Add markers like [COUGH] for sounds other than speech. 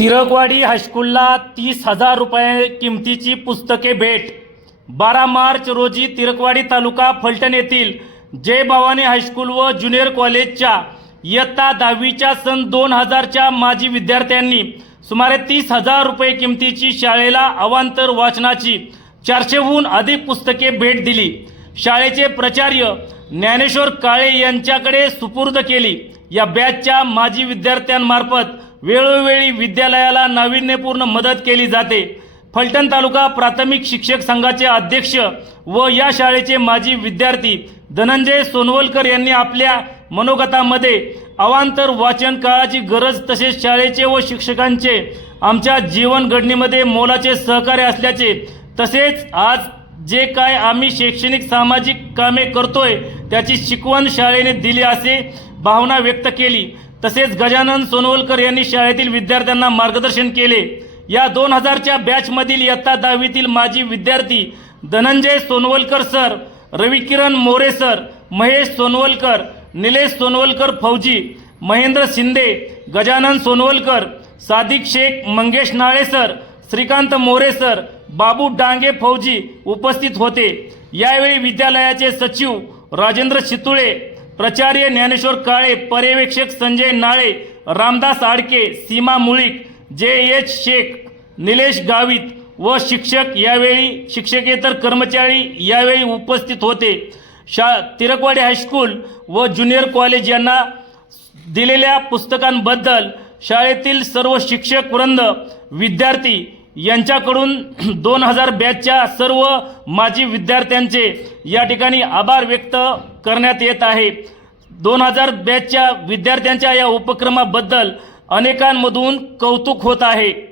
तिरकवाडी हायस्कूलला तीस हजार रुपये किमतीची पुस्तके भेट. बारा मार्च रोजी तिरकवाडी तालुका फलटण येथील जय भवानी हायस्कूल व ज्युनियर कॉलेजच्या इयत्ता दहावीच्या सन दोन हजारच्या माजी विद्यार्थ्यांनी सुमारे तीस हजार रुपये किमतीची शाळेला अवांतर वाचनाची चारशेहून अधिक पुस्तके भेट दिली. शाळेचे प्राचार्य ज्ञानेश्वर काळे यांच्याकडे सुपूर्द केली. या बॅचच्या माजी विद्यार्थ्यांमार्फत वेळोवेळी विद्यालयाला नाविन्यपूर्ण मदत केली जाते. फलटण तालुका प्राथमिक शिक्षक संघाचे अध्यक्ष व या शाळेचे माजी विद्यार्थी धनंजय सोनवलकर यांनी आपल्या मनोगतामध्ये अवांतर वाचन काळाची गरज तसेच शाळेचे व शिक्षकांचे आमच्या जीवन घडणीमध्ये मोलाचे सहकार्य असल्याचे तसेच आज जे काय आम्ही शैक्षणिक सामाजिक कामे करतोय त्याची शिकवण शाळेने दिली असे भावना व्यक्त केली. तसेच गजानन सोनवलकर यांनी शाळेतील विद्यार्थ्यांना मार्गदर्शन केले. या दोन हजारच्या बॅचमधील इयत्ता दहावीतील माजी विद्यार्थी धनंजय सोनवलकर सर रविकिरण मोरे सर महेश सोनवलकर निलेश सोनवलकर फौजी महेंद्र शिंदे गजानन सोनवलकर सादिक शेख मंगेश नाळे सर श्रीकांत मोरे सर बाबू डांगे फौजी उपस्थित होते. यावेळी विद्यालयाचे सचिव राजेंद्र शितुळे प्राचार्य ज्ञानेश्वर काळे पर्यवेक्षक संजय नाळे रामदास आडके सीमा मुळीक जे एच शेख निलेश गावित व शिक्षक यावेळी शिक्षकेतर कर्मचारी यावेळी उपस्थित होते. शा तिरकवाडी हायस्कूल व ज्युनियर कॉलेज यांना दिलेल्या पुस्तकांबद्दल शाळेतील सर्व शिक्षक वृंद विद्यार्थी यांच्याकडून [CLEARS THROAT] दोन हजार बॅचच्या सर्व माजी विद्यार्थ्यांचे या ठिकाणी आभार व्यक्त करण्यात येत आहे. दोन हजार बॅचच्या विद्यार्थ्यांच्या या उपक्रमाबद्दल अनेकांमधून कौतुक होत आहे.